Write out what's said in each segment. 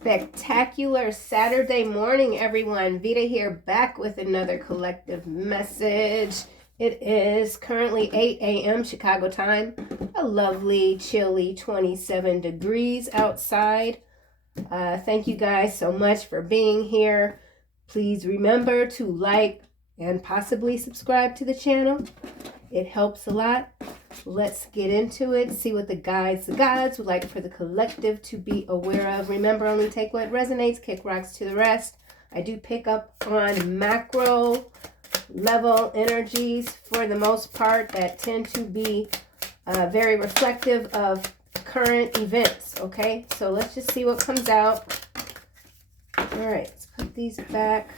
Spectacular Saturday morning, everyone. Veda here, back with another collective message. It is currently 8 a.m. Chicago time. A lovely, chilly 27 degrees outside. Thank you guys so much for being here. Please remember to like and possibly subscribe to the channel. It helps a lot. Let's get into it, see what the gods would like for the collective to be aware of. Remember, only take what resonates, kick rocks to the rest. I do pick up on macro level energies for the most part that tend to be very reflective of current events, okay? So let's just see what comes out. All right, let's put these back.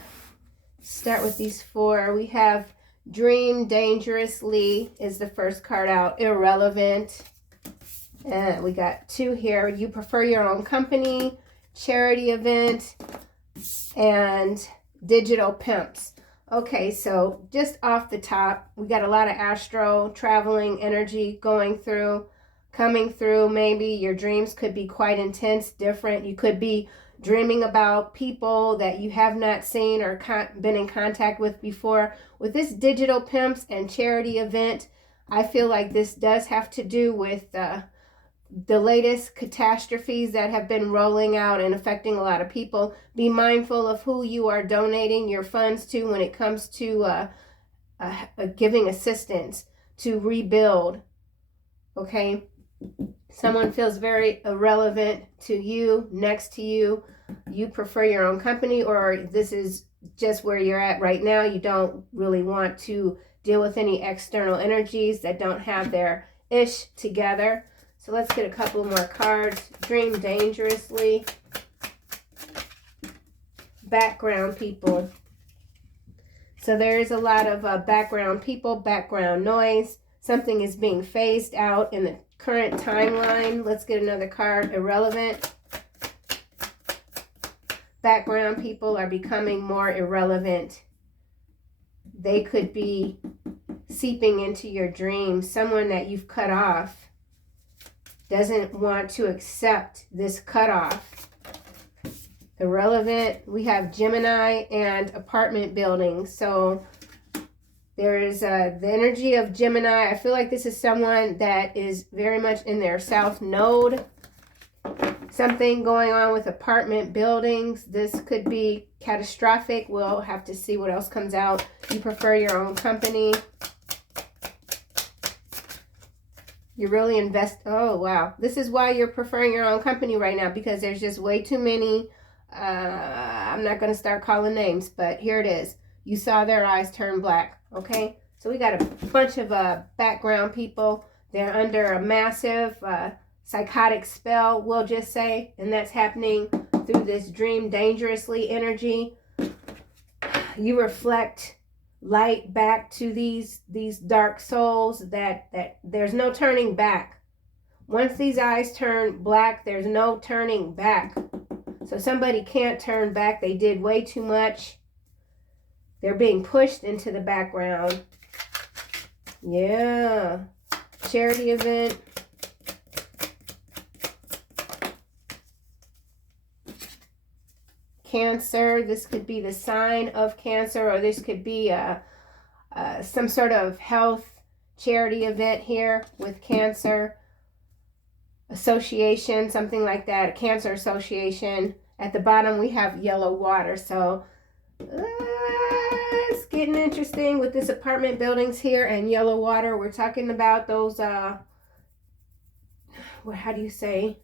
Start with these four. We have Dream Dangerously is the first card out. Irrelevant. And we got two here. You prefer your own company, charity event, and digital pimps. Okay, so just off the top, we got a lot of astro traveling energy going through, coming through. Maybe your dreams could be quite intense, different. You could be dreaming about people that you have not seen or been in contact with before. With this digital pimps and charity event, I feel like this does have to do with the latest catastrophes that have been rolling out and affecting a lot of people. Be mindful of who you are donating your funds to when it comes to giving assistance to rebuild, okay? Someone feels very irrelevant to you, next to you. You prefer your own company, or this is just where you're at right now. You don't really want to deal with any external energies that don't have their ish together. So let's get a couple more cards. Dream Dangerously. Background people. So there is a lot of background people, background noise. Something is being phased out in the current timeline. Let's get another card. Irrelevant. Background people are becoming more irrelevant. They could be seeping into your dreams. Someone that you've cut off doesn't want to accept this cutoff. Irrelevant. We have Gemini and apartment buildings. So there is the energy of Gemini. I feel like this is someone that is very much in their south node. Something going on with apartment buildings. This could be catastrophic. We'll have to see what else comes out. You prefer your own company. You really invest. Oh, wow. This is why you're preferring your own company right now, because there's just way too many. I'm not going to start calling names, but here it is. You saw their eyes turn black. Okay, so we got a bunch of background people. They're under a massive psychotic spell, we'll just say, and that's happening through this Dream Dangerously energy. You reflect light back to these dark souls that there's no turning back. Once these eyes turn black, there's no turning back. So somebody can't turn back. They did way too much. They're being pushed into the background. Yeah. Charity event. Cancer. This could be the sign of Cancer, or this could be some sort of health charity event here with Cancer association, something like that. A Cancer association. At the bottom, we have yellow water. So it's getting interesting with this apartment buildings here and yellow water. We're talking about those how do you say,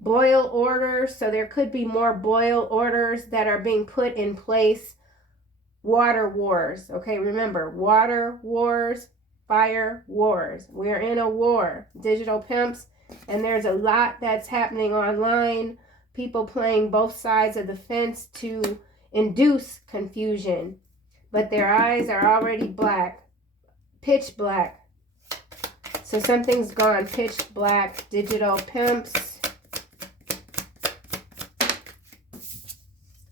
boil orders. So there could be more boil orders that are being put in place. Water wars. Okay, remember, water wars, fire wars. We're in a war. Digital pimps, and there's a lot that's happening online. People playing both sides of the fence to induce confusion, but their eyes are already black, pitch black. So something's gone pitch black. Digital pimps.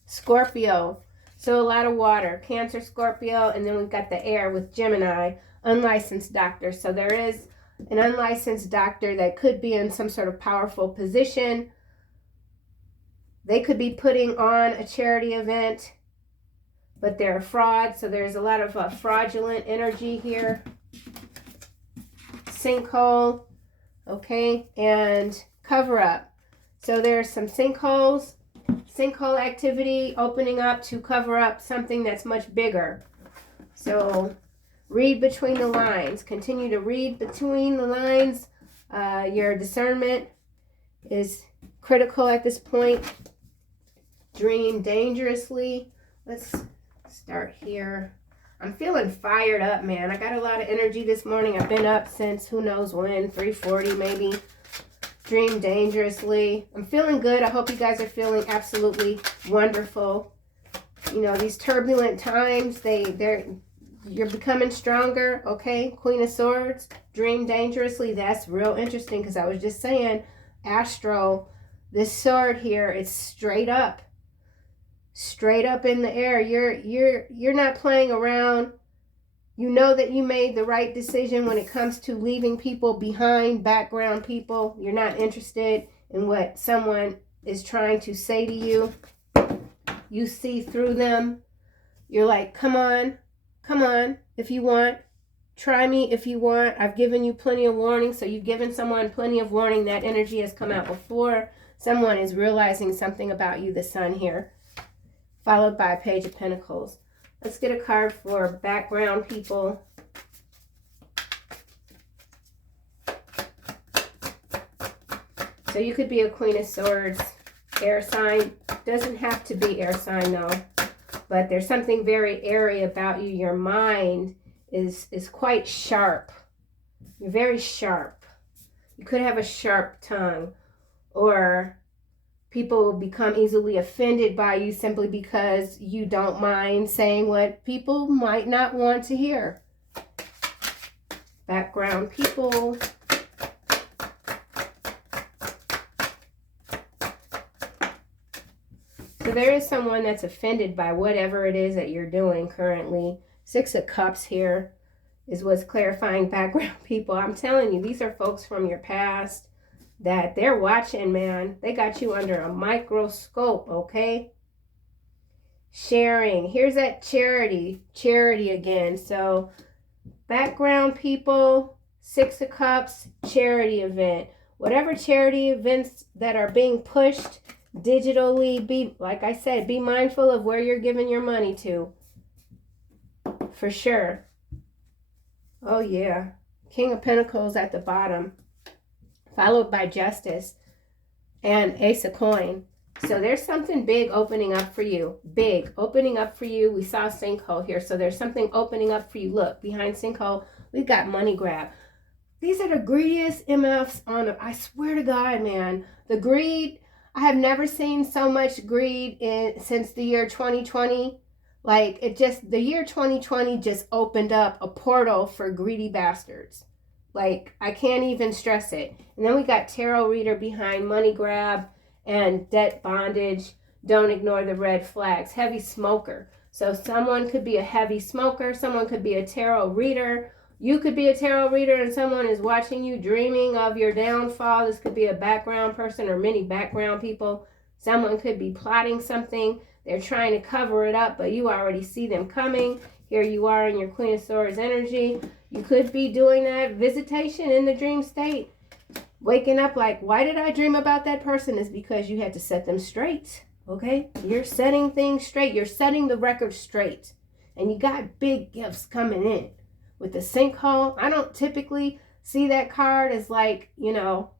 Scorpio. So a lot of water. Cancer, Scorpio, and then we've got the air with Gemini. Unlicensed doctor. So there is an unlicensed doctor that could be in some sort of powerful position They could be putting on a charity event, but they're a fraud. So there's a lot of fraudulent energy here. Sinkhole, okay, and cover up. So there's some sinkhole activity opening up to cover up something that's much bigger. So read between the lines. Continue to read between the lines. Your discernment is critical at this point. Dream dangerously. Let's start here. I'm feeling fired up, man. I got a lot of energy this morning. I've been up since who knows when, 3:40 maybe. Dream dangerously. I'm feeling good. I hope you guys are feeling absolutely wonderful. You know, these turbulent times, you're becoming stronger, okay? Queen of Swords, dream dangerously. That's real interesting because I was just saying, Astro, this sword here, it's straight up in the air. You're not playing around. You know that you made the right decision when it comes to leaving people behind, background people. You're not interested in what someone is trying to say to you. You see through them. You're like, come on if you want. Try me if you want. I've given you plenty of warning. So you've given someone plenty of warning. That energy has come out before. Someone is realizing something about you, the Sun here. Followed by a Page of Pentacles. Let's get a card for background people. So you could be a Queen of Swords, air sign. Doesn't have to be air sign though. But there's something very airy about you. Your mind is quite sharp. You're very sharp. You could have a sharp tongue. Or people will become easily offended by you simply because you don't mind saying what people might not want to hear. Background people. So there is someone that's offended by whatever it is that you're doing currently. 6 of Cups here is what's clarifying background people. I'm telling you, these are folks from your past that they're watching, man. They got you under a microscope, okay? Sharing. Here's that charity again. So background people, 6 of Cups, charity event. Whatever charity events that are being pushed digitally, like I said, be mindful of where you're giving your money to. For sure. Oh yeah. King of Pentacles at the bottom. Followed by Justice and Ace of Coin. So there's something big opening up for you. Big opening up for you. We saw sinkhole here. So there's something opening up for you. Look, behind sinkhole, we've got money grab. These are the greediest MFs on it. I swear to God, man. The greed, I have never seen so much greed since the year 2020. Like, the year 2020 just opened up a portal for greedy bastards. Like, I can't even stress it. And then we got tarot reader behind money grab and debt bondage. Don't ignore the red flags. Heavy smoker. So someone could be a heavy smoker. Someone could be a tarot reader. You could be a tarot reader and someone is watching you dreaming of your downfall. This could be a background person or many background people. Someone could be plotting something. They're trying to cover it up, but you already see them coming. Here you are in your Queen of Swords energy. You could be doing that visitation in the dream state. Waking up like, why did I dream about that person? Is because you had to set them straight, okay? You're setting things straight. You're setting the record straight. And you got big gifts coming in. With the sinkhole, I don't typically see that card as like, you know,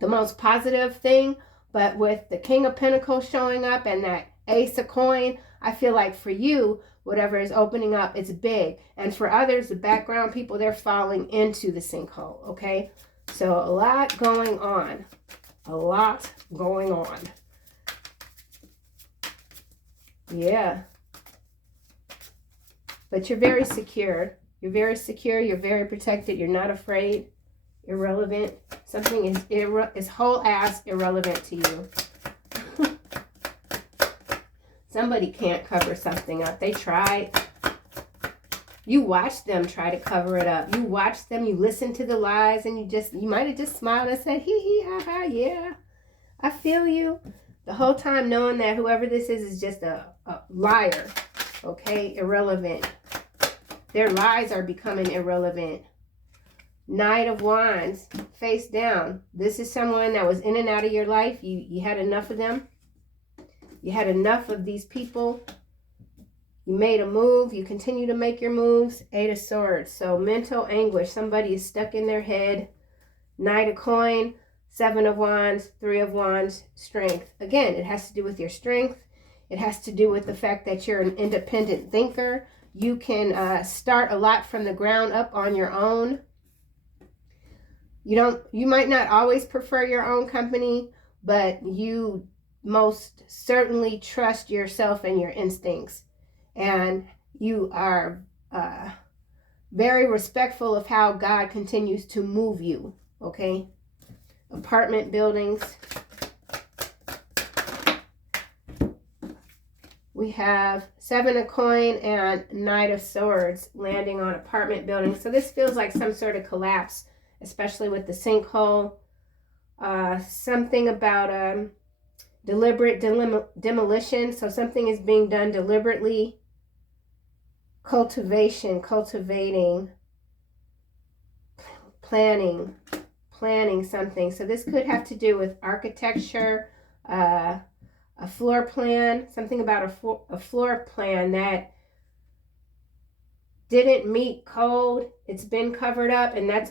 the most positive thing. But with the King of Pentacles showing up and that Ace of Coin, I feel like for you, whatever is opening up, it's big. And for others, the background people, they're falling into the sinkhole, okay? So a lot going on. A lot going on. Yeah. But you're very secure. You're very secure. You're very protected. You're not afraid. Irrelevant. Something is whole ass irrelevant to you. Somebody can't cover something up. They tried. You watched them try to cover it up. You watched them. You listened to the lies, and you might have just smiled and said, hee hee ha ha, yeah, I feel you. The whole time knowing that whoever this is just a liar, okay? Irrelevant. Their lies are becoming irrelevant. Knight of Wands, face down. This is someone that was in and out of your life. You had enough of them. You had enough of these people. You made a move. You continue to make your moves. 8 of Swords. So mental anguish. Somebody is stuck in their head. Knight of Coin. 7 of Wands. 3 of Wands. Strength. Again, it has to do with your strength. It has to do with the fact that you're an independent thinker. You can start a lot from the ground up on your own. You might not always prefer your own company, but you most certainly trust yourself and your instincts. And you are very respectful of how God continues to move you, okay? Apartment buildings. We have 7 of Coin and Knight of Swords landing on apartment buildings. So this feels like some sort of collapse, especially with the sinkhole. Something about deliberate demolition. So something is being done deliberately. Cultivating, planning something. So this could have to do with architecture, a floor plan, something about a floor plan that didn't meet code. It's been covered up, and that's,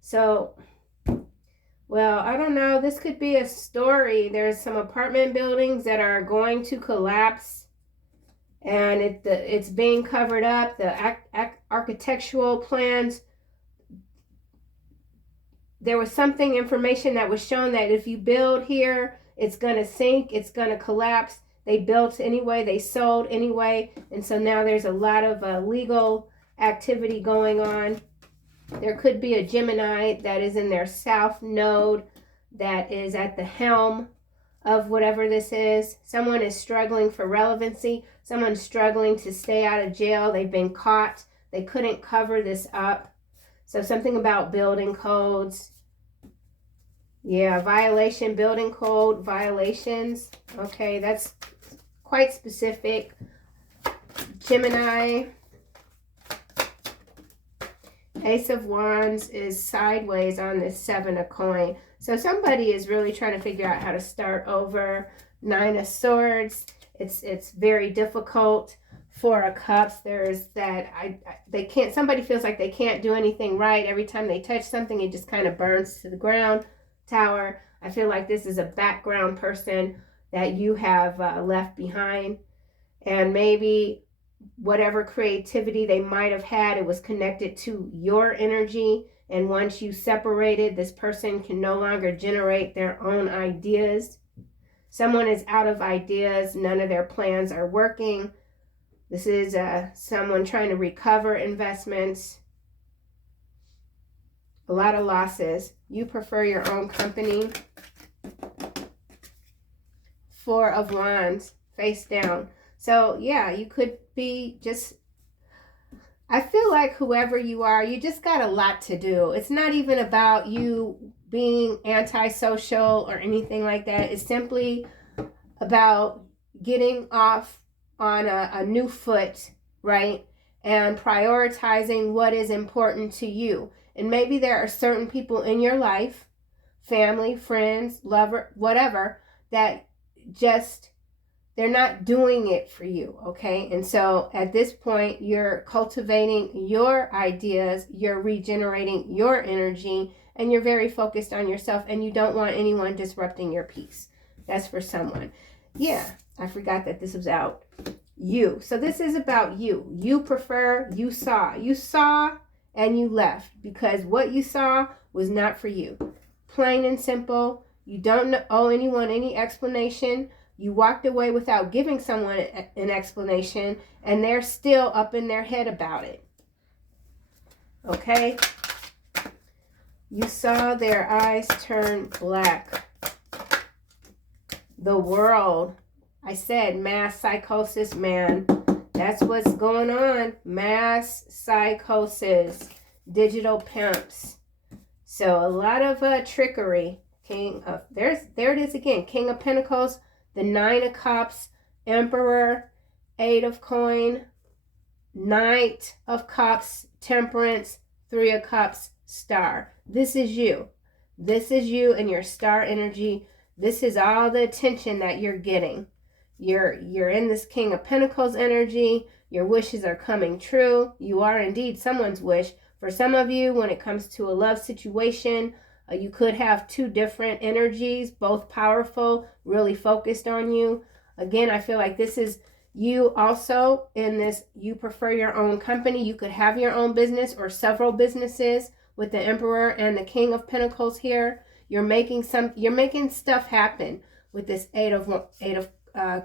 so, well, I don't know. This could be a story. There's some apartment buildings that are going to collapse, and it's being covered up. The architectural plans, there was information that was shown that if you build here, it's going to sink, it's going to collapse. They built anyway, they sold anyway, and so now there's a lot of legal activity going on. There could be a Gemini that is in their south node that is at the helm of whatever this is. Someone is struggling for relevancy. Someone's struggling to stay out of jail. They've been caught. They couldn't cover this up. So something about building codes. Yeah, violation, building code violations. Okay, that's quite specific. Gemini. Ace of Wands is sideways on this 7 of Coin. So somebody is really trying to figure out how to start over. 9 of Swords. It's very difficult. 4 of Cups. There's that somebody feels like they can't do anything right. Every time they touch something, it just kind of burns to the ground. Tower. I feel like this is a background person that you have left behind, and maybe whatever creativity they might have had, it was connected to your energy, and once you separated, this person can no longer generate their own ideas. Someone is out of ideas. None of their plans are working. This is someone trying to recover investments. A lot of losses. You prefer your own company. 4 of Wands, face down. So yeah, you could be just, I feel like whoever you are, you just got a lot to do. It's not even about you being antisocial or anything like that. It's simply about getting off on a new foot, right? And prioritizing what is important to you. And maybe there are certain people in your life, family, friends, lover, whatever, that just, they're not doing it for you, okay? And so at this point, you're cultivating your ideas, you're regenerating your energy, and you're very focused on yourself, and you don't want anyone disrupting your peace. That's for someone. Yeah, I forgot that this was out. You. So this is about you. You prefer, you saw and you left because what you saw was not for you. Plain and simple. You don't owe anyone any explanation. You walked away without giving someone an explanation, and they're still up in their head about it. Okay? You saw their eyes turn black. The world. I said mass psychosis, man. That's what's going on. Mass psychosis. Digital pimps. So a lot of trickery. there it is again. King of Pentacles, the 9 of Cups, Emperor, 8 of Coin, Knight of Cups, Temperance, 3 of Cups, Star. This is you. This is you and your star energy. This is all the attention that you're getting. You're in this King of Pentacles energy. Your wishes are coming true. You are indeed someone's wish. For some of you, when it comes to a love situation, you could have 2 different energies, both powerful, really focused on you. Again, I feel like this is you also in this. You prefer your own company. You could have your own business or several businesses with the Emperor and the King of Pentacles here. You're making stuff happen with this 8 of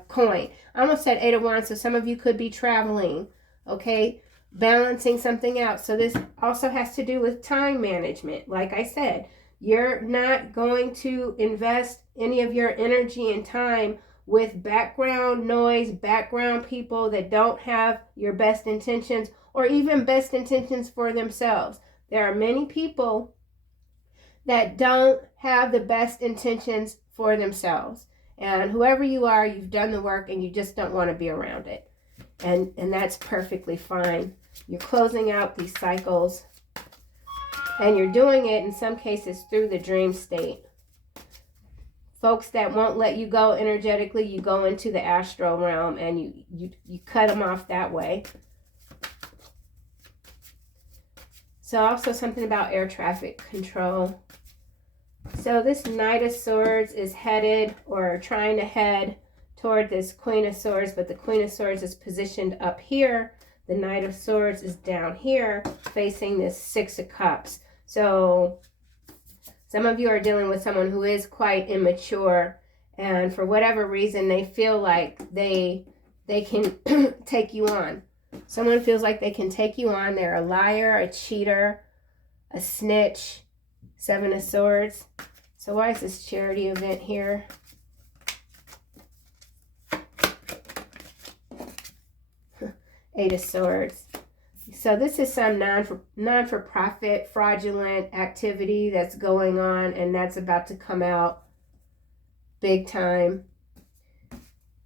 Coin. I almost said 8 of Wands, so some of you could be traveling, okay? Balancing something out. So this also has to do with time management. Like I said, you're not going to invest any of your energy and time with background noise, background people that don't have your best intentions or even best intentions for themselves. There are many people that don't have the best intentions for themselves. And whoever you are, you've done the work and you just don't want to be around it. And that's perfectly fine. You're closing out these cycles. And you're doing it in some cases through the dream state. Folks that won't let you go energetically, you go into the astral realm and you cut them off that way. So also something about air traffic control. So this Knight of Swords is headed or trying to head toward this Queen of Swords, but the Queen of Swords is positioned up here. The Knight of Swords is down here facing this 6 of Cups. So some of you are dealing with someone who is quite immature, and for whatever reason, they feel like they can take you on. Someone feels like they can take you on. They're a liar, a cheater, a snitch. 7 of Swords. So why is this charity event here? Eight of Swords. So this is some non-for-profit, fraudulent activity that's going on, and that's about to come out big time.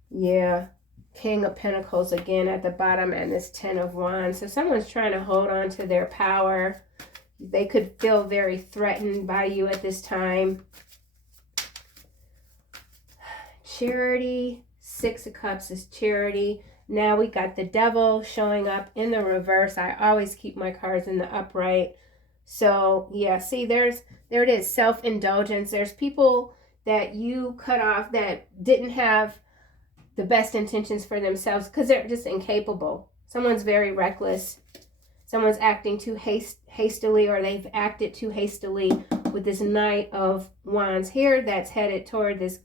Yeah. King of Pentacles again at the bottom, and this 10 of Wands. So someone's trying to hold on to their power. They could feel very threatened by you at this time. Charity. 6 of Cups is charity. Now we got the Devil showing up in the reverse. I always keep my cards in the upright. So yeah, see, there it is, self-indulgence. There's people that you cut off that didn't have the best intentions for themselves because they're just incapable. Someone's very reckless. Someone's acting too hastily, or they've acted too hastily with this Knight of Wands here that's headed toward this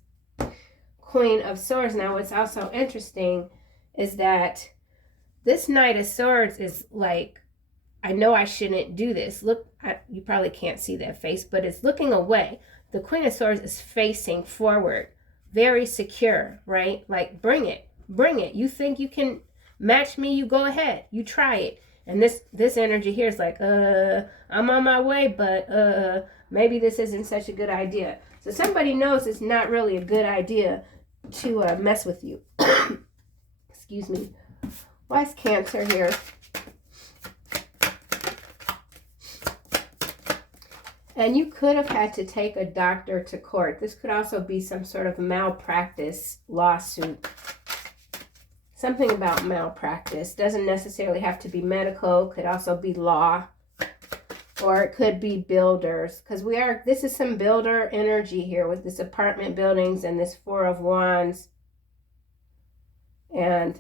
Queen of Swords. Now, what's also interesting is that this Knight of Swords is like, I know I shouldn't do this. Look, you probably can't see that face, but it's looking away. The Queen of Swords is facing forward, very secure, right? Like, bring it, bring it. You think you can match me? You go ahead, you try it. And this energy here is like, I'm on my way, but maybe this isn't such a good idea. So somebody knows it's not really a good idea to mess with you. Excuse me. Why is Cancer here? And you could have had to take a doctor to court. This could also be some sort of malpractice lawsuit. Something about malpractice. Doesn't necessarily have to be medical. Could also be law. Or it could be builders. Because this is some builder energy here with this apartment buildings and this 4 of Wands. And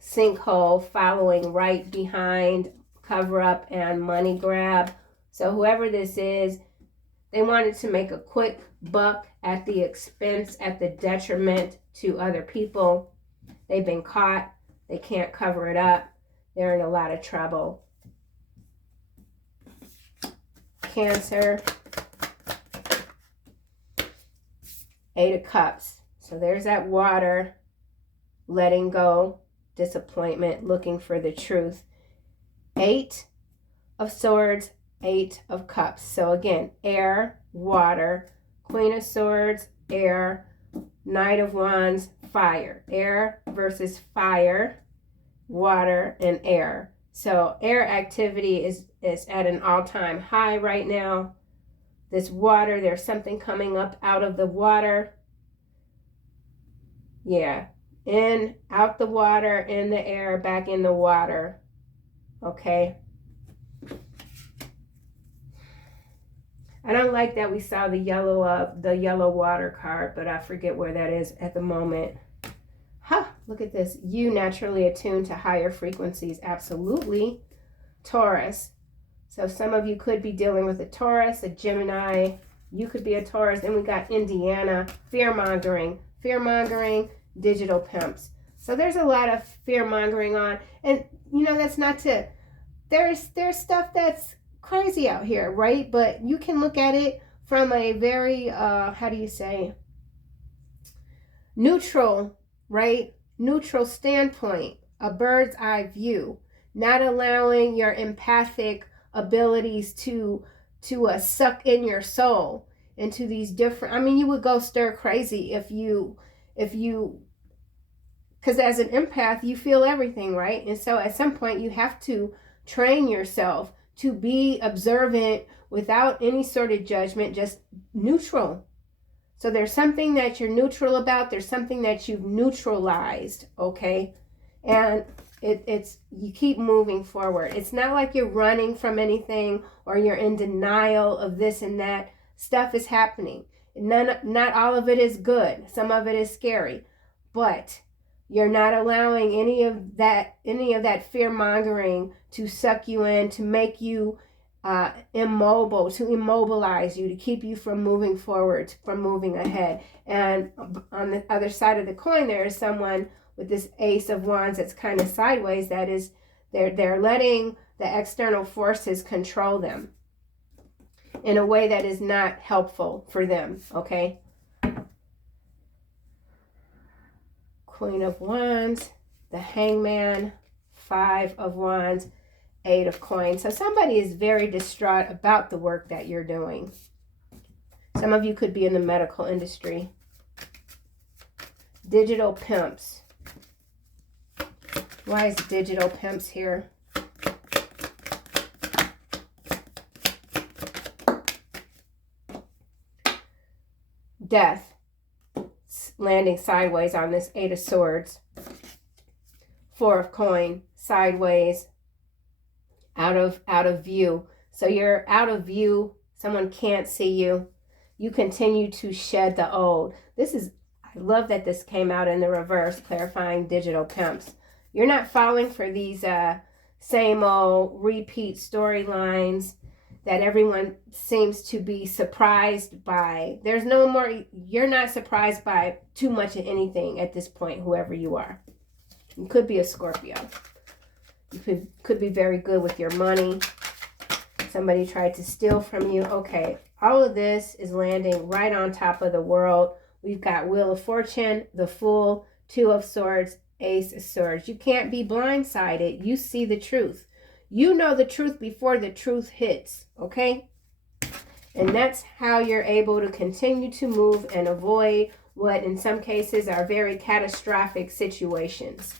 sinkhole following right behind, cover up and money grab. So whoever this is, they wanted to make a quick buck at the expense, at the detriment to other people. They've been caught. They can't cover it up. They're in a lot of trouble. Cancer. 8 of Cups. So there's that water. Letting go. Disappointment. Looking for the truth. 8 of Swords. 8 of Cups. So again, air, water, Queen of Swords, air. Knight of Wands, fire. Air versus fire, water, and air. So air activity is at an all-time high right now. This water, there's something coming up out of the water. Yeah. In, out the water, in the air, back in the water. Okay. I don't like that we saw the yellow water card, but I forget where that is at the moment. Huh, look at this. You naturally attuned to higher frequencies. Absolutely. Taurus. So some of you could be dealing with a Taurus, a Gemini. You could be a Taurus. And we got Indiana, fear-mongering. Fear-mongering, digital pimps. So there's a lot of fear-mongering on. And, you know, that's not to... There's stuff that's crazy out here, right? But you can look at it from a very, how do you say, neutral, right? Neutral standpoint, a bird's eye view, not allowing your empathic abilities to suck in your soul into these different, I mean, you would go stir crazy if you, because as an empath, you feel everything, right? And so at some point you have to train yourself to be observant without any sort of judgment, just neutral. So there's something that you're neutral about. There's something that you've neutralized, okay? And it's you keep moving forward. It's not like you're running from anything or you're in denial of this and that. Stuff is happening. Not all of it is good. Some of it is scary. But you're not allowing any of that fear-mongering to suck you in, to make you immobile, to immobilize you, to keep you from moving forward, from moving ahead. And on the other side of the coin, there is someone with this Ace of Wands that's kind of sideways. That is, they're letting the external forces control them in a way that is not helpful for them, okay? Queen of Wands, the Hangman, Five of Wands, Eight of Coins. So somebody is very distraught about the work that you're doing. Some of you could be in the medical industry. Digital pimps. Why is digital pimps here? Death. Landing sideways on this Eight of Swords. Four of Coin, sideways, out of view. So you're out of view. Someone can't see you. You continue to shed the old. I love that this came out in the reverse, clarifying digital pimps. You're not falling for these same old repeat storylines that everyone seems to be surprised by. There's no more, you're not surprised by too much of anything at this point, whoever you are. You could be a Scorpio. You could be very good with your money. Somebody tried to steal from you. Okay, all of this is landing right on top of the world. We've got Wheel of Fortune, the Fool, Two of Swords, Ace of Swords. You can't be blindsided. You see the truth. You know the truth before the truth hits, okay? And that's how you're able to continue to move and avoid what in some cases are very catastrophic situations.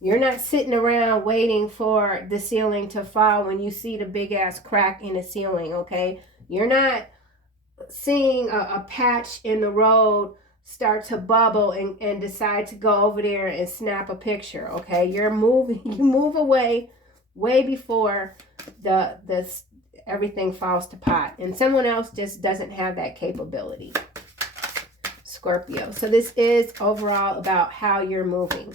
You're not sitting around waiting for the ceiling to fall when you see the big ass crack in the ceiling, okay? You're not seeing a patch in the road start to bubble and decide to go over there and snap a picture, okay? You move away way before everything falls to pot. And someone else just doesn't have that capability. Scorpio. So this is overall about how you're moving.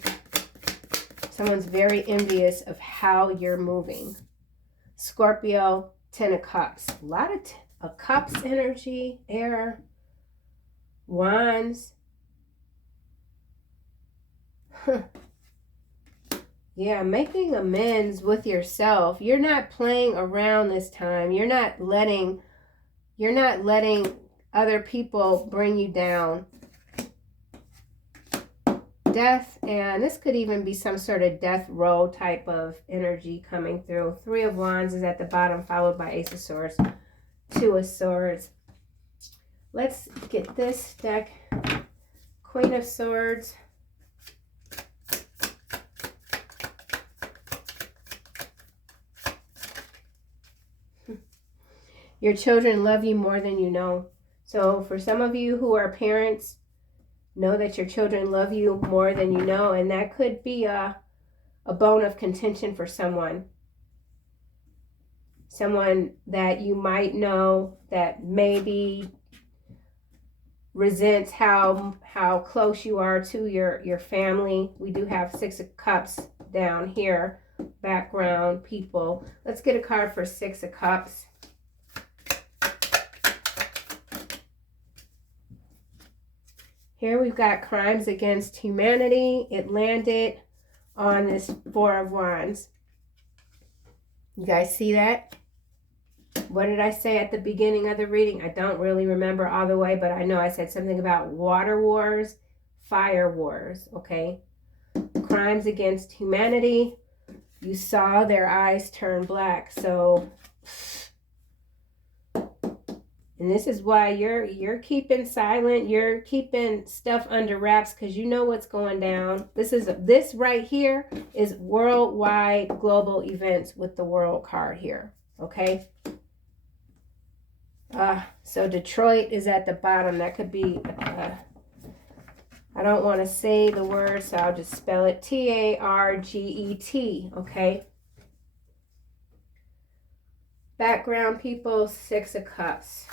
Someone's very envious of how you're moving. Scorpio, Ten of Cups. A lot of Cups energy, air, Wands. Yeah, making amends with yourself. You're not playing around this time. You're not letting other people bring you down. Death, and this could even be some sort of death row type of energy coming through. Three of Wands is at the bottom, followed by Ace of Swords, Two of Swords, Let's get this deck. Queen of Swords. Your children love you more than you know. So for some of you who are parents, know that your children love you more than you know, and that could be a bone of contention for someone. Someone that you might know that maybe resents how close you are to your family. We do have Six of Cups down here. Background people. Let's get a card for Six of Cups. Here we've got crimes against humanity. It landed on this Four of Wands. You guys see that? What did I say at the beginning of the reading? I don't really remember all the way, but I know I said something about water wars, fire wars, okay? Crimes against humanity. You saw their eyes turn black, so... And this is why you're keeping silent. You're keeping stuff under wraps because you know what's going down. This right here is worldwide global events with the World card here. Okay. So Detroit is at the bottom. That could be. I don't want to say the word, so I'll just spell it Target. Okay. Background people, Six of Cups.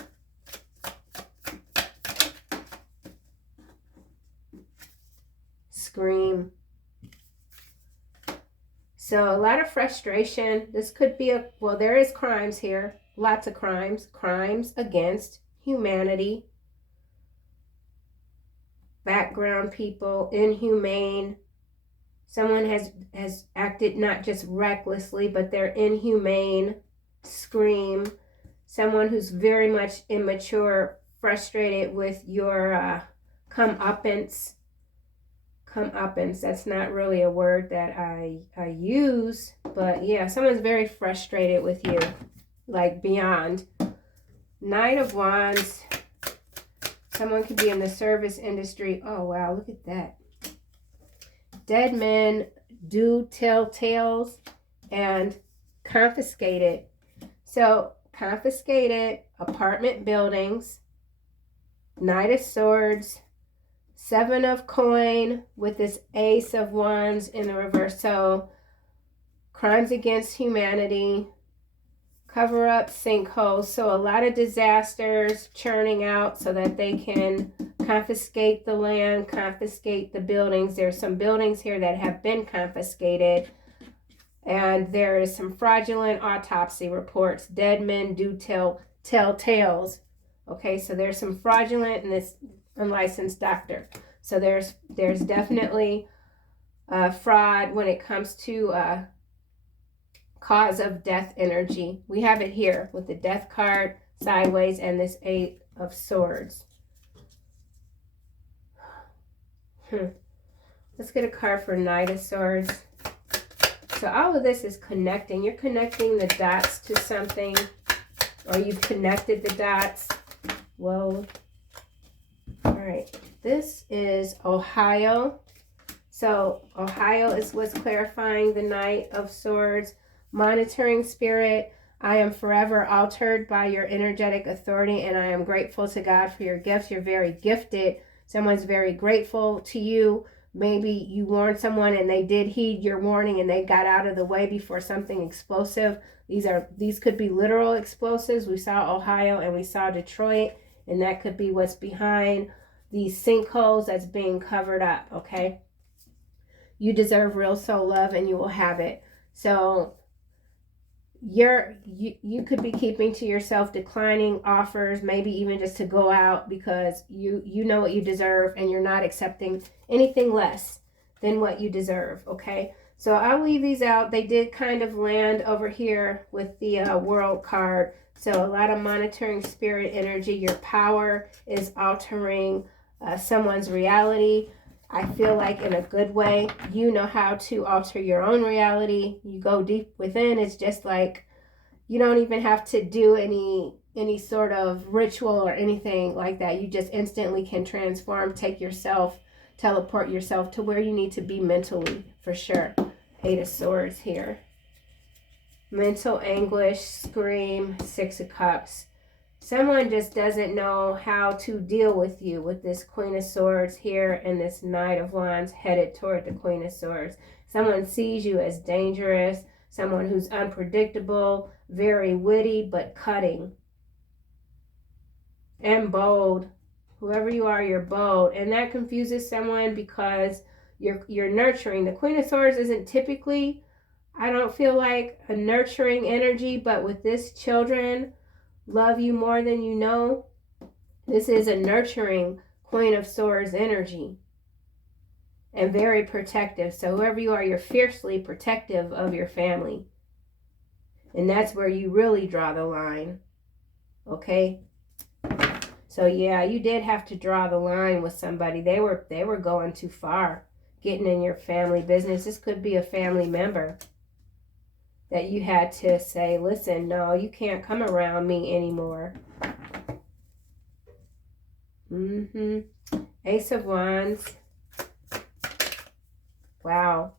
Scream. So a lot of frustration. This could be well, there is crimes here. Lots of crimes. Crimes against humanity. Background people, inhumane. Someone has acted not just recklessly, but they're inhumane. Scream. Someone who's very much immature, frustrated with your comeuppance. Comeuppance, that's not really a word that I use, but yeah, someone's very frustrated with you, like beyond. Knight of Wands. Someone could be in the service industry. Oh wow, look at that. Dead men do tell tales and confiscated. So confiscated apartment buildings. Knight of Swords. Seven of Coin with this Ace of Wands in the reverse. So crimes against humanity, cover up sinkholes. So a lot of disasters churning out so that they can confiscate the land, confiscate the buildings. There's some buildings here that have been confiscated. And there is some fraudulent autopsy reports. Dead men do tell tales. Okay, so there's some fraudulent in this unlicensed doctor. So there's definitely fraud when it comes to cause of death energy. We have it here with the Death card sideways and this Eight of Swords. Let's get a card for Knight of Swords. So all of this is connecting. You're connecting the dots to something, or you've connected the dots. Whoa. All right, this is Ohio. So Ohio is what's clarifying the Knight of Swords. Monitoring spirit, I am forever altered by your energetic authority, and I am grateful to God for your gifts. You're very gifted. Someone's very grateful to you. Maybe you warned someone and they did heed your warning and they got out of the way before something explosive. These could be literal explosives. We saw Ohio and we saw Detroit, and that could be what's behind these sinkholes that's being covered up, okay? You deserve real soul love and you will have it. So you could be keeping to yourself declining offers, maybe even just to go out, because you know what you deserve and you're not accepting anything less than what you deserve, okay? So I'll leave these out. They did kind of land over here with the World card. So a lot of monitoring spirit energy. Your power is altering someone's reality. I feel like in a good way. You know how to alter your own reality. You go deep within. It's just like you don't even have to do any any sort of ritual or anything like that. You just instantly can transform, teleport yourself to where you need to be mentally, for sure. 8 of Swords here. Mental anguish, scream, 6 of Cups. Someone just doesn't know how to deal with you with this Queen of Swords here and this Knight of Wands headed toward the Queen of Swords. Someone sees you as dangerous, someone who's unpredictable, very witty, but cutting. And bold. Whoever you are, you're bold. And that confuses someone because you're nurturing. The Queen of Swords isn't typically, I don't feel like, a nurturing energy, but with this, children love you more than you know. This is a nurturing Queen of Swords energy. And very protective. So whoever you are, you're fiercely protective of your family. And that's where you really draw the line. Okay? So yeah, you did have to draw the line with somebody. They were going too far, getting in your family business. This could be a family member that you had to say, listen, no, you can't come around me anymore. Ace of Wands. Wow.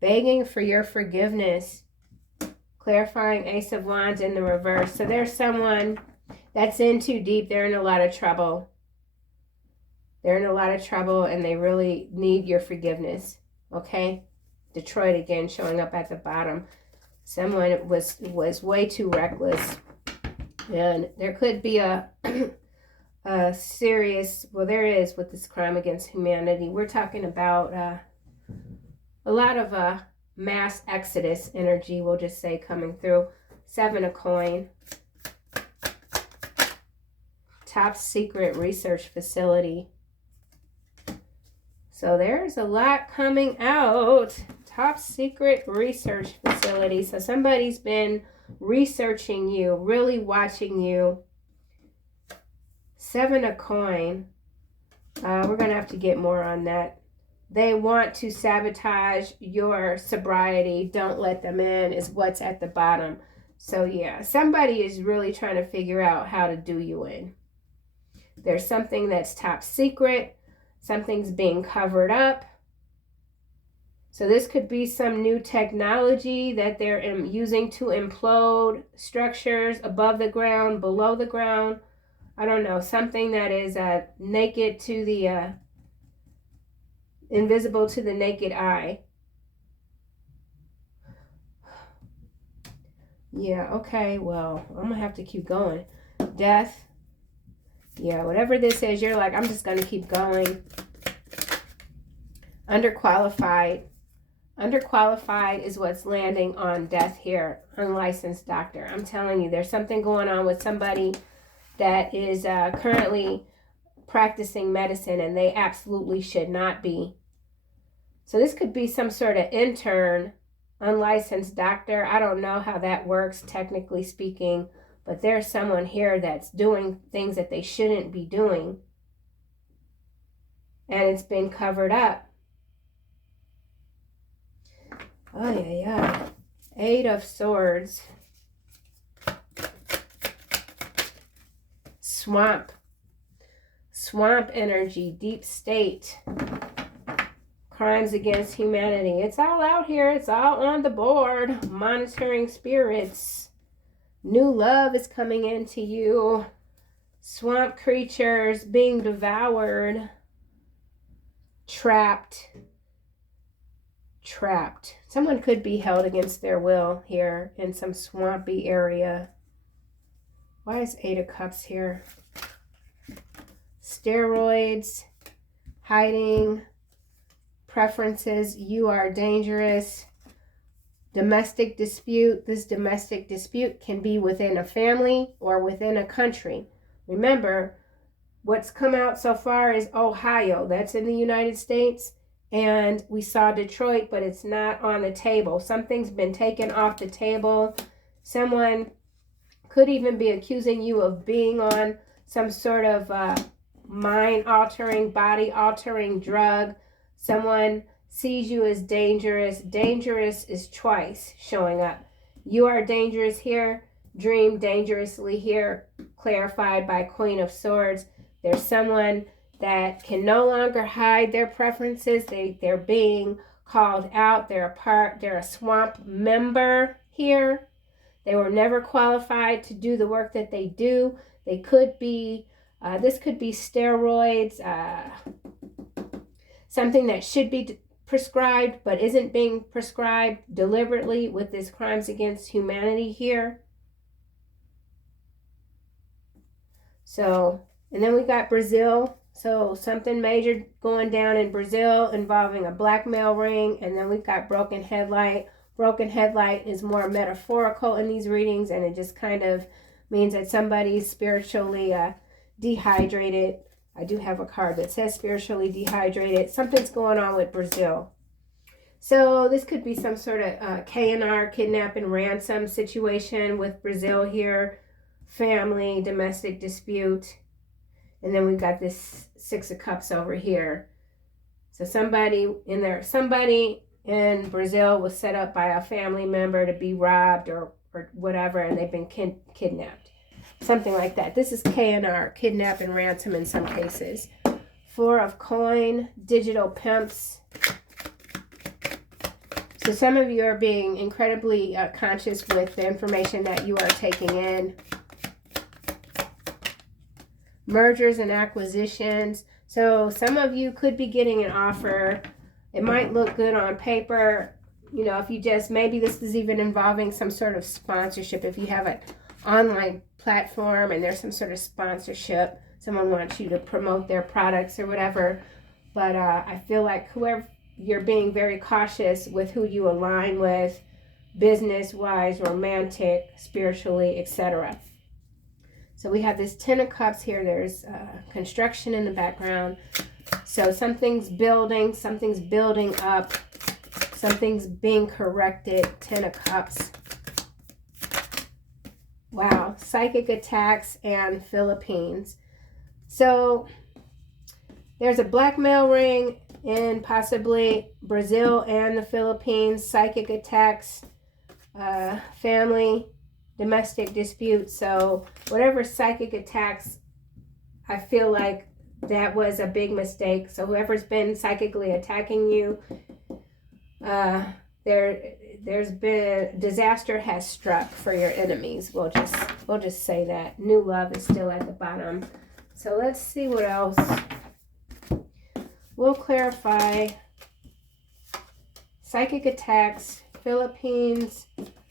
Begging for your forgiveness. Clarifying Ace of Wands in the reverse. So there's someone that's in too deep. They're in a lot of trouble. They're in a lot of trouble and they really need your forgiveness. Okay? Detroit again showing up at the bottom. Someone was way too reckless. And there could be a serious, well, there is with this crime against humanity. We're talking about a lot of mass exodus energy, we'll just say, coming through. 7 of Coin. Top secret research facility. So there's a lot coming out. Top secret research facility. So somebody's been researching you, really watching you. 7 of Coin. We're going to have to get more on that. They want to sabotage your sobriety. Don't let them in is what's at the bottom. So yeah, somebody is really trying to figure out how to do you in. There's something that's top secret. Something's being covered up. So this could be some new technology that they're using to implode structures above the ground, below the ground. I don't know, something that is naked to the, invisible to the naked eye. Yeah, okay, well, I'm going to have to keep going. Death. Yeah, whatever this is, you're like, I'm just going to keep going. Underqualified. Underqualified is what's landing on death here. Unlicensed doctor. I'm telling you, there's something going on with somebody that is currently practicing medicine and they absolutely should not be. So this could be some sort of intern, unlicensed doctor. I don't know how that works, technically speaking. But there's someone here that's doing things that they shouldn't be doing. And it's been covered up. Oh, yeah. 8 of Swords. Swamp. Swamp energy, deep state. Crimes against humanity. It's all out here. It's all on the board. Monitoring spirits. New love is coming into you. Swamp creatures being devoured. Trapped. Trapped. Someone could be held against their will here in some swampy area. Why is 8 of Cups here? Steroids. Hiding. Preferences. You are dangerous. Domestic dispute. This domestic dispute can be within a family or within a country. Remember, what's come out so far is Ohio. That's in the United States. And we saw Detroit, but it's not on the table. Something's been taken off the table. Someone could even be accusing you of being on some sort of mind-altering, body-altering drug. Someone sees you as dangerous. Dangerous is twice showing up. You are dangerous here. dream dangerously here, clarified by Queen of Swords. There's someone that can no longer hide their preferences. They're being called out. They're a swamp member here. They were never qualified to do the work that they do. They could be, this could be steroids, something that should be prescribed but isn't being prescribed deliberately with this crimes against humanity here. So, and then we got Brazil. So something major going down in Brazil involving a blackmail ring. And then we've got broken headlight. Broken headlight is more metaphorical in these readings, and it just kind of means that somebody's spiritually dehydrated. I do have a card that says spiritually dehydrated. Something's going on with Brazil. So this could be some sort of K&R, kidnap and ransom situation with Brazil here. Family, domestic dispute. And then we've got this Six of Cups over here. So somebody in Brazil was set up by a family member to be robbed or whatever, and they've been kidnapped. Something like that. This is K&R, kidnap and ransom in some cases. Four of Coin, digital pimps. So some of you are being incredibly conscious with the information that you are taking in. Mergers and acquisitions. So some of you could be getting an offer. It might look good on paper. You know, if you just, maybe this is even involving some sort of sponsorship. If you have an online platform and there's some sort of sponsorship, someone wants you to promote their products or whatever. But I feel like whoever, you're being very cautious with who you align with, business-wise, romantic, spiritually, etc. So we have this Ten of Cups here. There's construction in the background. So something's building up, something's being corrected. Ten of Cups. Wow. Psychic attacks and Philippines. So there's a blackmail ring in possibly Brazil and the Philippines. Psychic attacks, family, domestic disputes. So whatever psychic attacks, I feel like that was a big mistake. So whoever's been psychically attacking you, there's been disaster has struck for your enemies. We'll just say that. New love is still at the bottom. So let's see what else. We'll clarify psychic attacks, Philippines,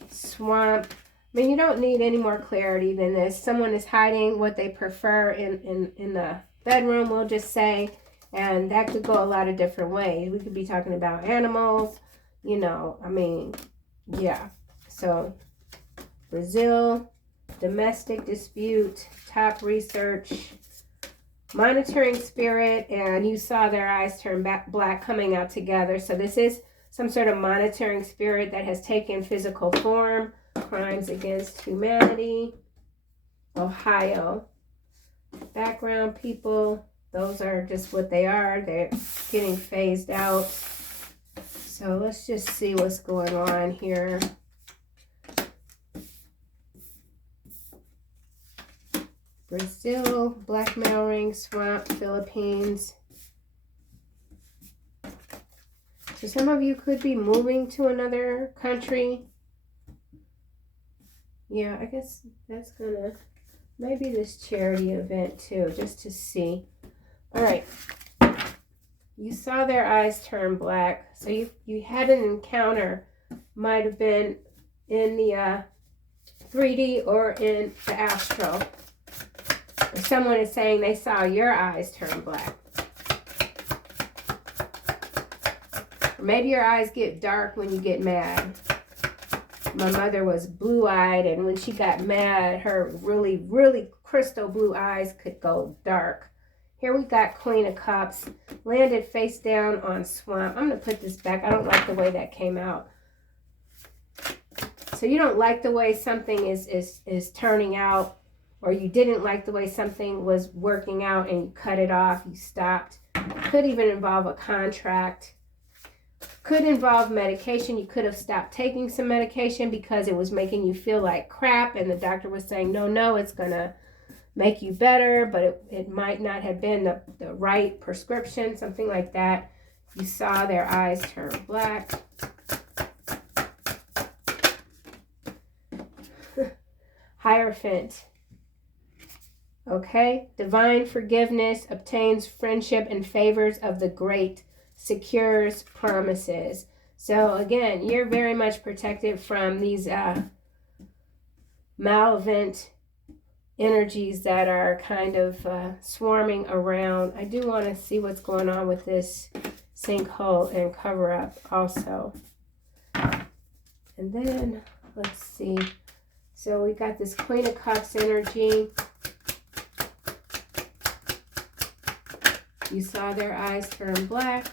swamp. I mean, you don't need any more clarity than this. Someone is hiding what they prefer in the bedroom, we'll just say, and that could go a lot of different ways. We could be talking about animals, you know, I mean, yeah. So, Brazil, domestic dispute, top research, monitoring spirit, and you saw their eyes turn black coming out together. So this is some sort of monitoring spirit that has taken physical form. Crimes against humanity. Ohio. Background people. Those are just what they are. They're getting phased out. So let's just see what's going on here. Brazil, blackmail ring, swamp, Philippines. So some of you could be moving to another country. Yeah, I guess that's gonna, maybe this charity event too, just to see. All right. You saw their eyes turn black. So you had an encounter, might have been in the 3D or in the astral. Or someone is saying they saw your eyes turn black. Or maybe your eyes get dark when you get mad. My mother was blue-eyed, and when she got mad, her really, really crystal blue eyes could go dark. Here we got Queen of Cups, landed face down on swamp. I'm going to put this back. I don't like the way that came out. So you don't like the way something is turning out, or you didn't like the way something was working out and you cut it off, you stopped. Could even involve a contract. Could involve medication. You could have stopped taking some medication because it was making you feel like crap, and the doctor was saying, no, it's going to make you better, but it might not have been the right prescription, something like that. You saw their eyes turn black. Hierophant. Okay, divine forgiveness, obtains friendship and favors of the great, secures promises. So again, you're very much protected from these malevolent energies that are kind of swarming around. I do want to see what's going on with this sinkhole and cover up also. And then let's see. So we got this Queen of Cups energy. You saw their eyes turn black.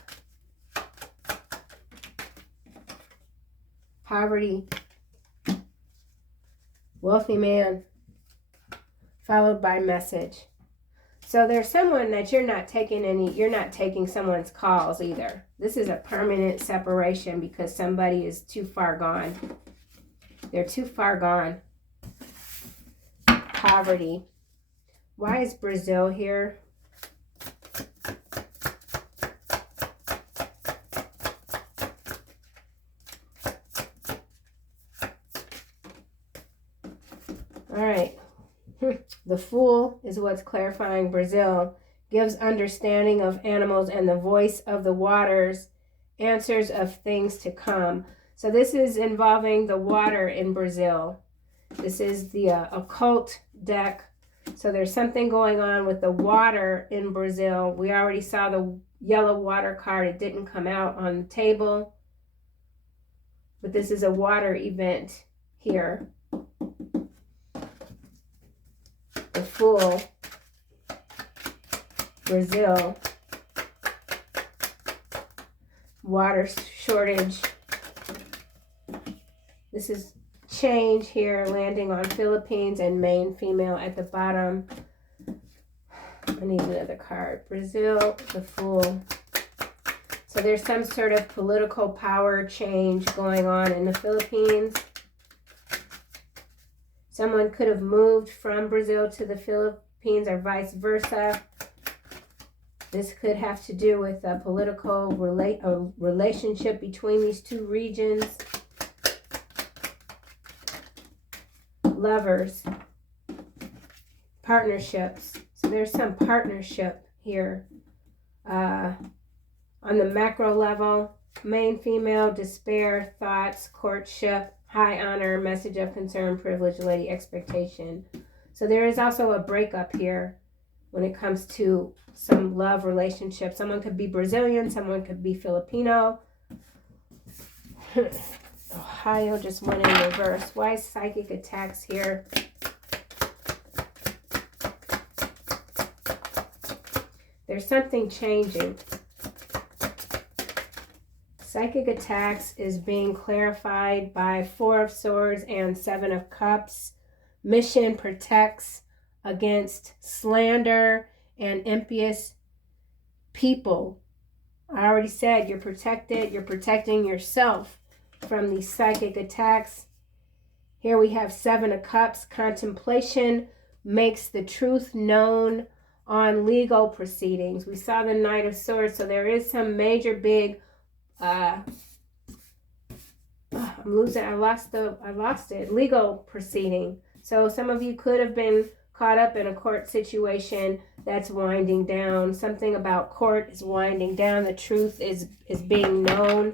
Poverty. Wealthy man. Followed by message. So there's someone that you're not taking someone's calls either. This is a permanent separation because somebody is too far gone. They're too far gone. Poverty. Why is Brazil here? All right. The Fool is what's clarifying Brazil. Gives understanding of animals and the voice of the waters. Answers of things to come. So this is involving the water in Brazil. This is the occult deck. So there's something going on with the water in Brazil. We already saw the yellow water card. It didn't come out on the table. But this is a water event here. The Fool, Brazil, water shortage. This is change here, landing on Philippines and main female at the bottom. I need another card. Brazil, the Fool. So there's some sort of political power change going on in the Philippines. Someone could have moved from Brazil to the Philippines or vice versa. This could have to do with a political relationship between these two regions. Lovers. Partnerships. So there's some partnership here. On the macro level, main female, despair, thoughts, courtship, high honor, message of concern, privilege, lady, expectation. So there is also a breakup here when it comes to some love relationship. Someone could be Brazilian, someone could be Filipino. Ohio just went in reverse. Why is psychic attacks here? There's something changing. Psychic attacks is being clarified by 4 of Swords and 7 of Cups. Mission protects against slander and impious people. I already said you're protected. You're protecting yourself from these psychic attacks. Here we have 7 of Cups. Contemplation makes the truth known on legal proceedings. We saw the Knight of Swords, so there is some major big I lost it. Legal proceeding. So some of you could have been caught up in a court situation that's winding down. Something about court is winding down. The truth is being known.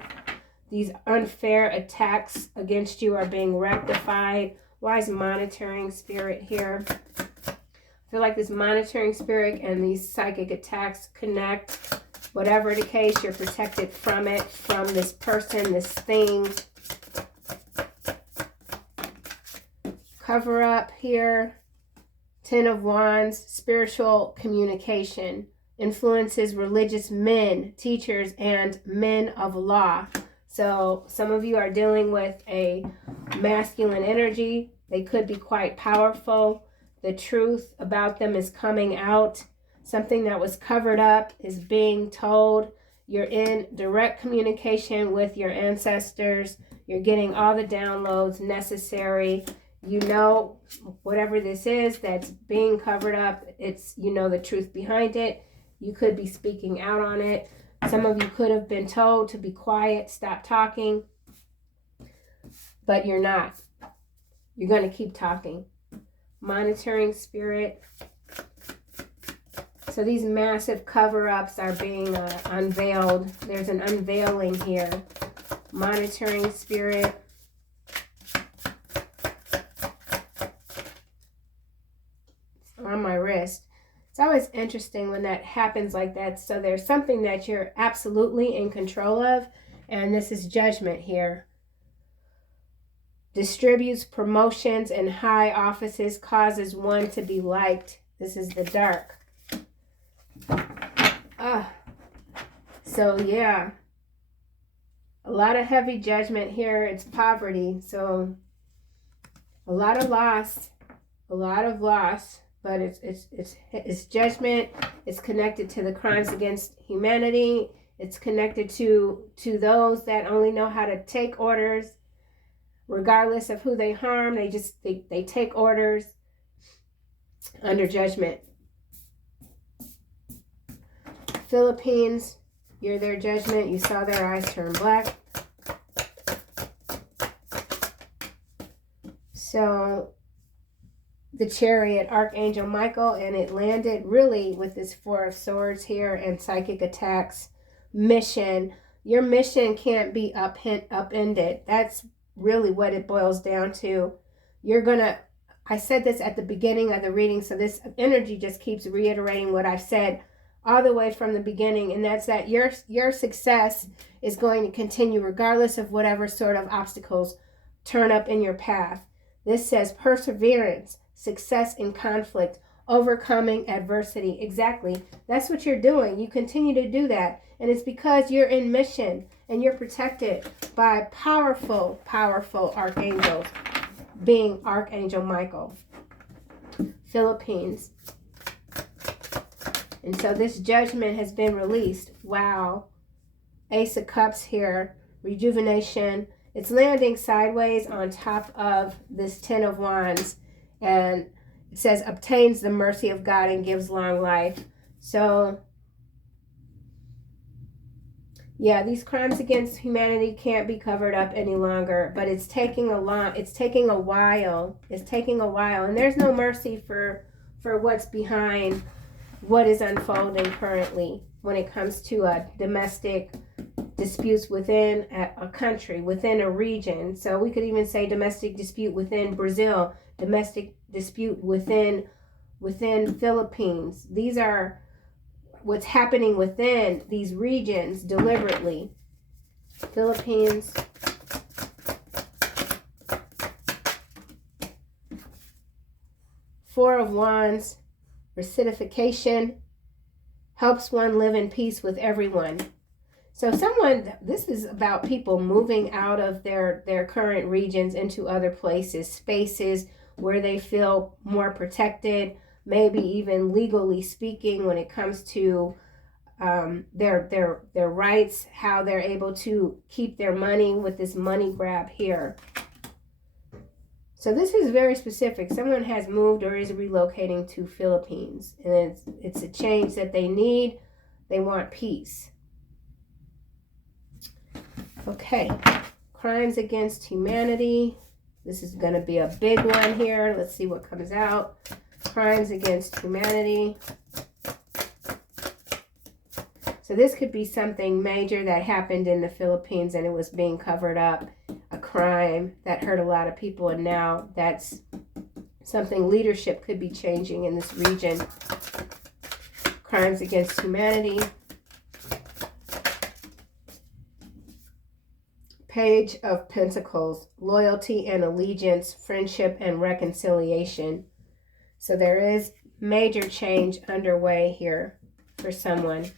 These unfair attacks against you are being rectified. Why is monitoring spirit here? I feel like this monitoring spirit and these psychic attacks connect. Whatever the case, you're protected from it, from this person, this thing. Cover up here. 10 of Wands, spiritual communication. Influences religious men, teachers, and men of law. So some of you are dealing with a masculine energy. They could be quite powerful. The truth about them is coming out. Something that was covered up is being told. You're in direct communication with your ancestors. You're getting all the downloads necessary. You know, whatever this is that's being covered up, it's, you know, the truth behind it. You could be speaking out on it. Some of you could have been told to be quiet, stop talking, but you're not. You're going to keep talking. Monitoring spirit. So these massive cover-ups are being unveiled. There's an unveiling here. Monitoring spirit. It's on my wrist. It's always interesting when that happens like that. So there's something that you're absolutely in control of, and this is judgment here. Distributes promotions and high offices, causes one to be liked. This is the dark. So yeah, a lot of heavy judgment here. It's poverty, so a lot of loss, but it's judgment. It's connected to the crimes against humanity. It's connected to those that only know how to take orders, regardless of who they harm. They take orders under judgment. Philippines, you're their judgment. You saw their eyes turn black. So the Chariot, Archangel Michael, and it landed really with this Four of Swords here and psychic attacks. Mission. Your mission can't be upended. That's really what it boils down to. I said this at the beginning of the reading, so this energy just keeps reiterating what I've said all the way from the beginning, and that's that your success is going to continue regardless of whatever sort of obstacles turn up in your path. This says perseverance, success in conflict, overcoming adversity. Exactly. That's what you're doing. You continue to do that, and it's because you're in mission and you're protected by powerful, powerful archangels, being Archangel Michael. Philippines. And so this judgment has been released. Wow. Ace of Cups here. Rejuvenation. It's landing sideways on top of this Ten of Wands. And it says, obtains the mercy of God and gives long life. So, yeah, these crimes against humanity can't be covered up any longer. But it's taking a while. It's taking a while. And there's no mercy for what's behind what is unfolding currently when it comes to domestic disputes within a country, within a region. So we could even say domestic dispute within Brazil, domestic dispute within Philippines. These are what's happening within these regions deliberately. Philippines. Four of Wands. Recidification helps one live in peace with everyone. So this is about people moving out of their current regions into other places, spaces where they feel more protected, maybe even legally speaking when it comes to their rights, how they're able to keep their money with this money grab here. So this is very specific. Someone has moved or is relocating to Philippines, and it's a change that they need. They want peace. Okay, crimes against humanity. This is going to be a big one here. Let's see what comes out. Crimes against humanity. So this could be something major that happened in the Philippines and it was being covered up. A crime that hurt a lot of people, and now that's something leadership could be changing in this region. Crimes against humanity. Page of Pentacles, loyalty and allegiance, friendship and reconciliation. So there is major change underway here for someone.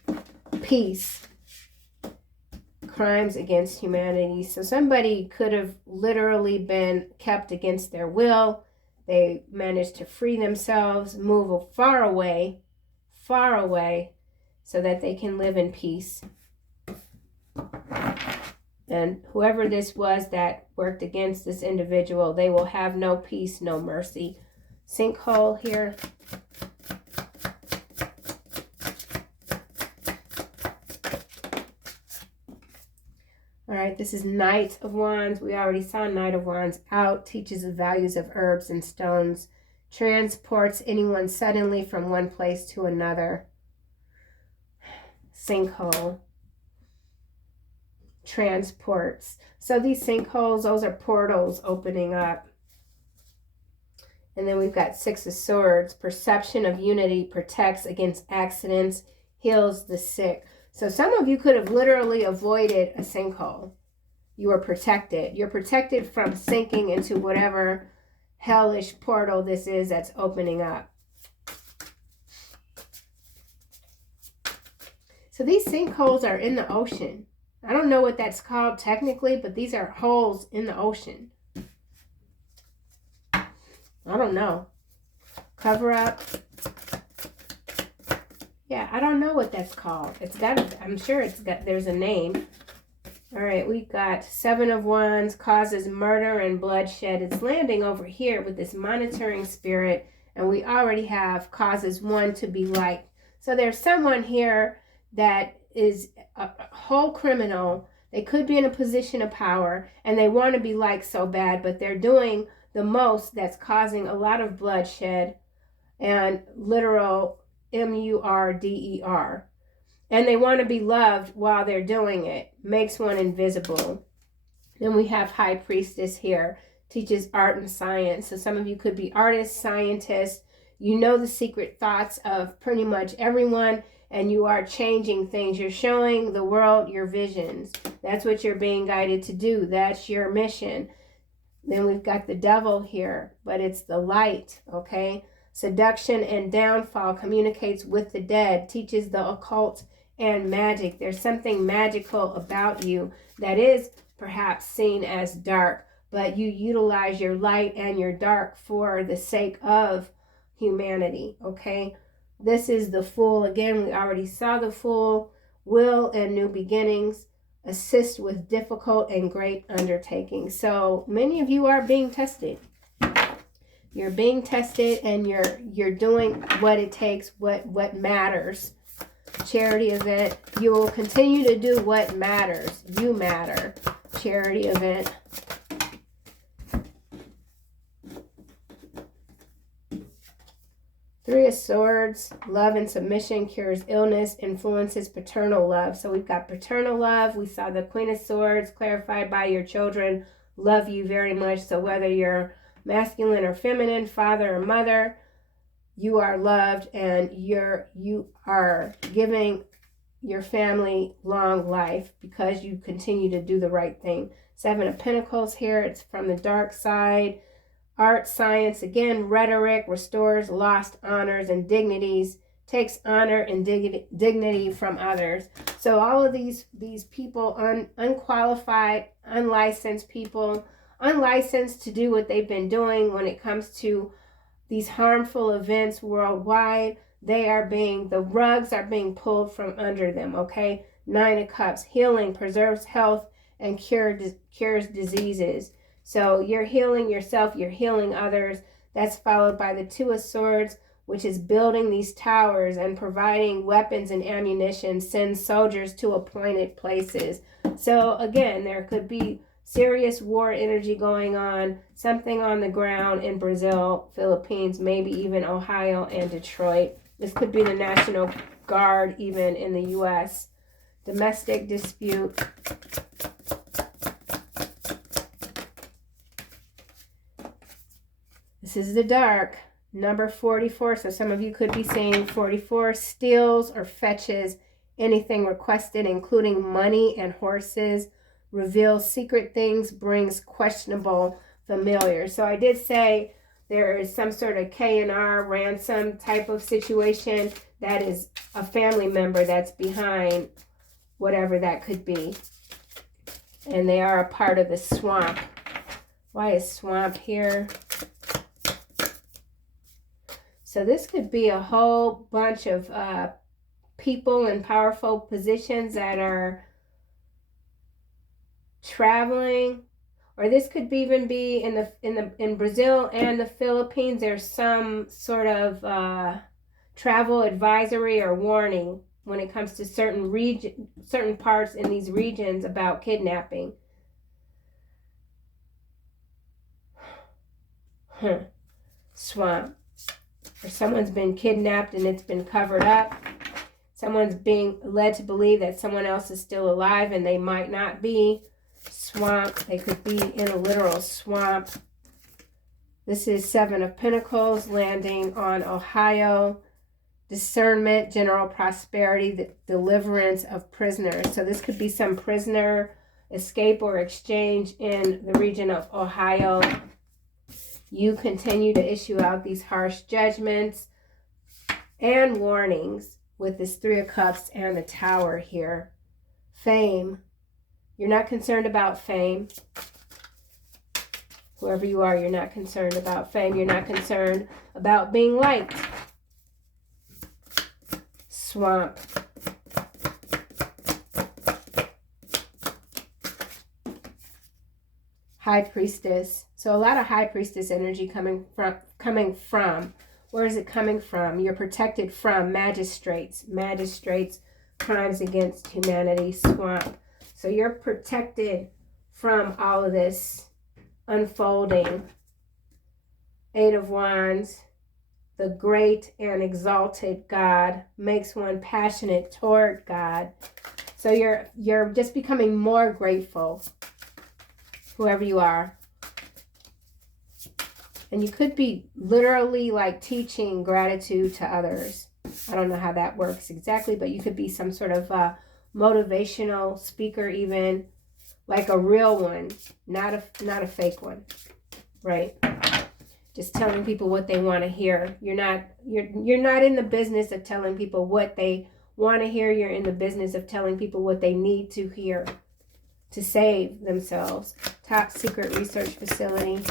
Peace. Crimes against humanity. So somebody could have literally been kept against their will. They managed to free themselves, move far away, so that they can live in peace. And whoever this was that worked against this individual, they will have no peace, no mercy. Sinkhole here. All right, this is Knight of Wands. We already saw Knight of Wands out. Teaches the values of herbs and stones. Transports anyone suddenly from one place to another. Sinkhole. Transports. So these sinkholes, those are portals opening up. And then we've got Six of Swords. Perception of unity, protects against accidents, heals the sick. So some of you could have literally avoided a sinkhole. You are protected. You're protected from sinking into whatever hellish portal this is that's opening up. So these sinkholes are in the ocean. I don't know what that's called technically, but these are holes in the ocean. I don't know. Cover up. Yeah, I don't know what that's called. It's got, I'm sure it's got, there's a name. All right, we got Seven of Wands, causes murder and bloodshed. It's landing over here with this monitoring spirit, and we already have causes one to be liked. So there's someone here that is a whole criminal. They could be in a position of power, and they want to be liked so bad, but they're doing the most that's causing a lot of bloodshed and literal murder. And they want to be loved while they're doing it. Makes one invisible. Then we have High Priestess here. Teaches art and science. So some of you could be artists, scientists. You know the secret thoughts of pretty much everyone, and you are changing things. You're showing the world your visions. That's what you're being guided to do. That's your mission. Then we've got the Devil here, but it's the light, okay? Seduction and downfall, communicates with the dead, teaches the occult and magic. There's something magical about you that is perhaps seen as dark, but you utilize your light and your dark for the sake of humanity, okay? This is the Fool. Again, we already saw the Fool. Will and new beginnings, assist with difficult and great undertakings. So many of you are being tested. You're being tested, and you're doing what it takes, what matters. Charity event. You will continue to do what matters. You matter. Charity event. Three of Swords. Love and submission cures illness, influences paternal love. So we've got paternal love. We saw the Queen of Swords clarified by your children love you very much. So whether you're masculine or feminine, father or mother, you are loved, and you are giving your family long life because you continue to do the right thing. Seven of Pentacles here. It's from the dark side. Art, science, again, rhetoric, restores lost honors and dignities, takes honor and dignity from others. So all of these people, unqualified, unlicensed people, unlicensed to do what they've been doing when it comes to these harmful events worldwide, the rugs are being pulled from under them, okay? Nine of Cups, healing, preserves health, and cures diseases. So you're healing yourself, you're healing others. That's followed by the Two of Swords, which is building these towers and providing weapons and ammunition, sends soldiers to appointed places. So again, there could be serious war energy going on, something on the ground in Brazil, Philippines, maybe even Ohio and Detroit. This could be the National Guard even in the U.S. Domestic dispute. This is the dark. Number 44. So some of you could be saying 44 steals or fetches anything requested, including money and horses. Reveals secret things, brings questionable familiar. So I did say there is some sort of K&R ransom type of situation that is a family member that's behind whatever that could be. And they are a part of the swamp. Why is swamp here? So this could be a whole bunch of people in powerful positions that are traveling, or this could even be in Brazil and the Philippines. There's some sort of travel advisory or warning when it comes to certain parts in these regions about kidnapping. Swamp. Or someone's been kidnapped and it's been covered up. Someone's being led to believe that someone else is still alive and they might not be. Swamp. They could be in a literal swamp. This is Seven of Pentacles landing on Ohio. Discernment, general prosperity, the deliverance of prisoners. So this could be some prisoner escape or exchange in the region of Ohio. You continue to issue out these harsh judgments and warnings with this Three of Cups and the Tower here. Fame. You're not concerned about fame. Whoever you are, you're not concerned about fame. You're not concerned about being liked. Swamp. High Priestess. So a lot of High Priestess energy coming from. Where is it coming from? You're protected from magistrates. Magistrates, crimes against humanity, swamp. So you're protected from all of this unfolding. Eight of Wands. The great and exalted God makes one passionate toward God. So you're just becoming more grateful, whoever you are. And you could be literally like teaching gratitude to others. I don't know how that works exactly, but you could be some sort of motivational speaker, even like a real one, not a fake one, right? Just telling people what they want to hear. You're not in the business of telling people what they want to hear. You're in the business of telling people what they need to hear to save themselves. Top secret research facility.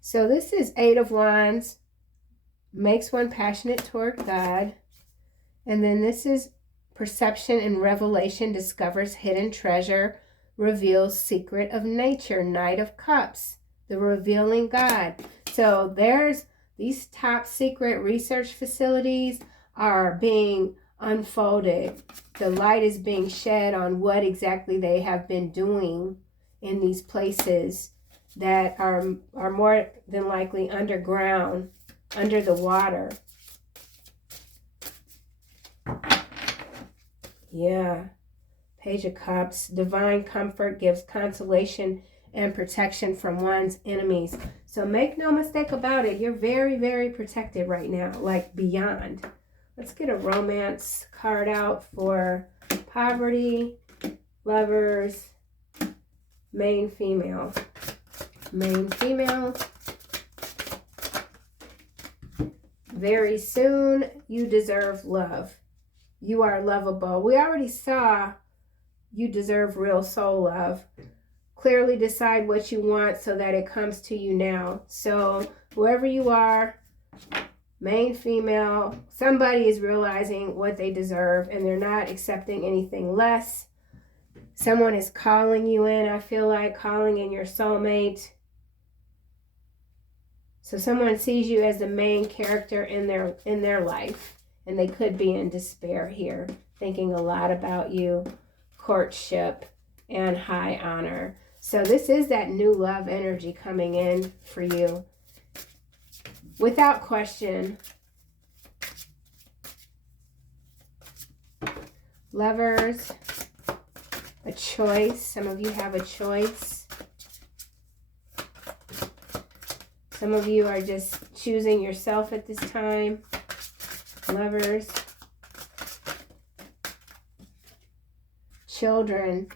So this is Eight of Wands. Makes one passionate toward God. And then this is perception and revelation, discovers hidden treasure, reveals secret of nature. Knight of Cups, the revealing God. So there's these top secret research facilities are being unfolded. The light is being shed on what exactly they have been doing in these places that are more than likely underground, under the water. Yeah. Page of Cups. Divine comfort gives consolation and protection from one's enemies. So make no mistake about it. You're very, very protected right now, like beyond. Let's get a romance card out for poverty, lovers, main female. Main female. Very soon, you deserve love. You are lovable. We already saw you deserve real soul love. Clearly decide what you want so that it comes to you now. So whoever you are, main female, somebody is realizing what they deserve and they're not accepting anything less. Someone is calling you in, I feel like, calling in your soulmate. So someone sees you as the main character in their life, and they could be in despair here, thinking a lot about you, courtship, and high honor. So this is that new love energy coming in for you. Without question. Lovers, a choice. Some of you have a choice. Some of you are just choosing yourself at this time. Lovers. Children.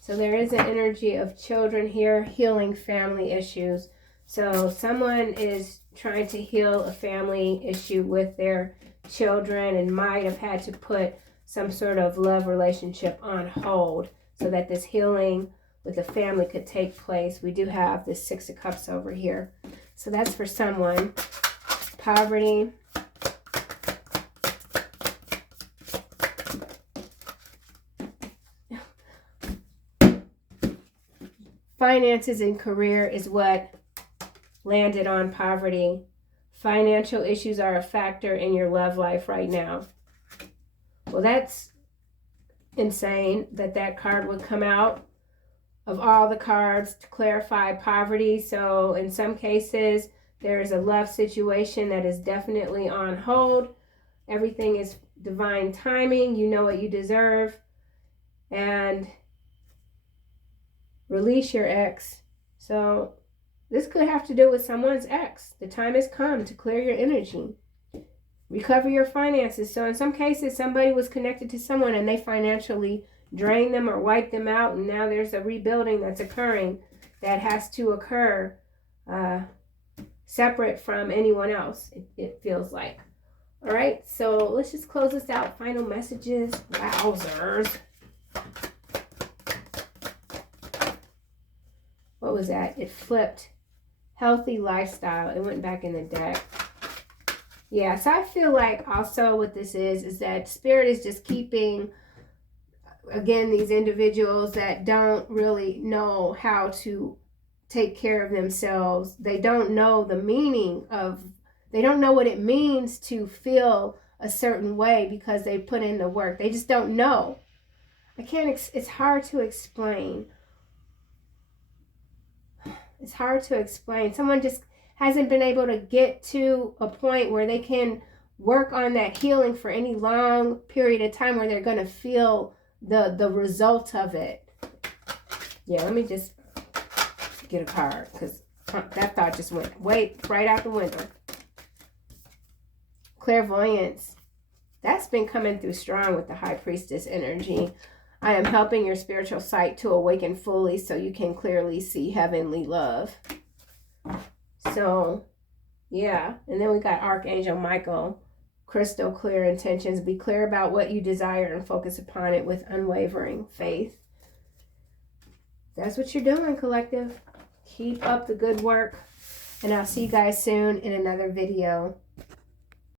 So there is an energy of children here, healing family issues. So someone is trying to heal a family issue with their children and might have had to put some sort of love relationship on hold so that this healing with the family could take place. We do have this Six of Cups over here. So that's for someone. Poverty. finances and career is what landed on poverty. Financial issues are a factor in your love life right now. Well, that's insane that that card would come out of all the cards to clarify poverty. So in some cases, there is a love situation that is definitely on hold. Everything is divine timing. You know what you deserve. And release your ex. So this could have to do with someone's ex. The time has come to clear your energy. Recover your finances. So in some cases, somebody was connected to someone and they financially drained them or wiped them out. And now there's a rebuilding that's occurring that has to occur separate from anyone else, it feels like. All right, so let's just close this out. Final messages. Wowzers. What was that? It flipped. Healthy lifestyle. It went back in the deck. Yeah, so I feel like also what this is that Spirit is just keeping, again, these individuals that don't really know how to take care of themselves. They don't know the meaning of, they don't know what it means to feel a certain way because they put in the work. They just don't know. It's hard to explain. It's hard to explain. Someone just hasn't been able to get to a point where they can work on that healing for any long period of time where they're going to feel the result of it. Yeah, let me just get a card because that thought just went right out the window. Clairvoyance. That's been coming through strong with the High Priestess energy. I am helping your spiritual sight to awaken fully so you can clearly see heavenly love. So, yeah. And then we got Archangel Michael. Crystal clear intentions. Be clear about what you desire and focus upon it with unwavering faith. That's what you're doing, collective. Keep up the good work. And I'll see you guys soon in another video.